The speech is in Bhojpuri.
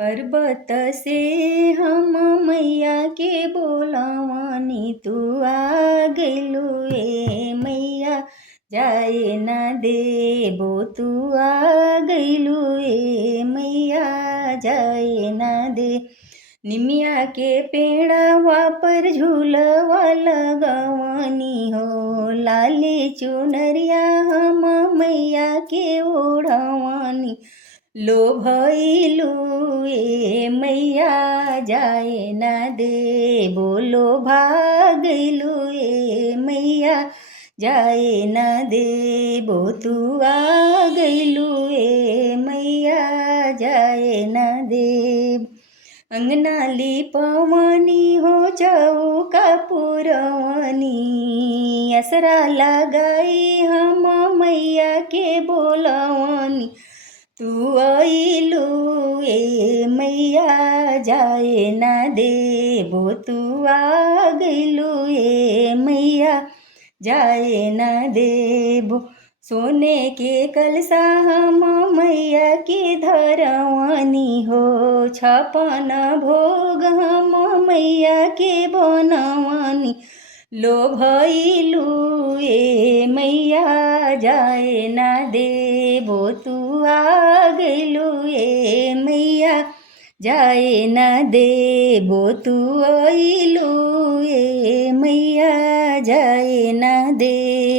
पर्वत से हम मैया के बोलावानी, तू आ गइलू ए मैया जाए ना देबो, तू आ गइलू ए मैया जाए ना दे। निमिया के पेड़वा पर झूलवा लगवानी हो, लाली चुनरिया हम मैया के ओढ़वानी। लोभइलू ए मैया जाए ना देबो, लोभा गइलू ए मैया जाए ना देबो, तू आ गइलू ए मैया जाए ना देब। अंगना लिपवनी हो चौका पुरवनी, असरा लगाई हम मैया के बोलवनी। तू आइलू ए मैया जाए ना देबो, तू आ गइलू ए मैया जाए ना देबो। सोने के कलसा हम मैया के धरवानी हो, छपन भोग हम मैया के बनवानी। लोभइलू ए मैया जाए ना देबो, तू आ गइलू ए मैया जाए ना देबो, तू आइलू ए मैया जाए ना दे।